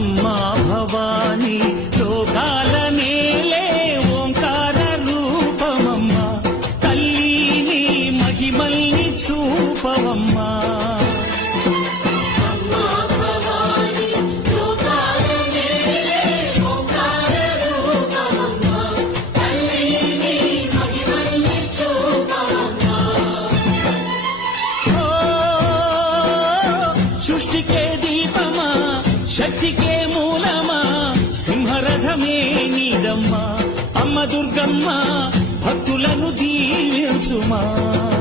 అమ్మా భవానీ లోకాల నేలే ఓంకార రూపమమ్మా తల్లి నీ మహిమల్ని చూపవమ్మా సృష్టికే దీపమా శక్తికే మూలమా సింహరథమే నీదమ్మా అమ్మ దుర్గమ్మ భక్తులను దీవించుమా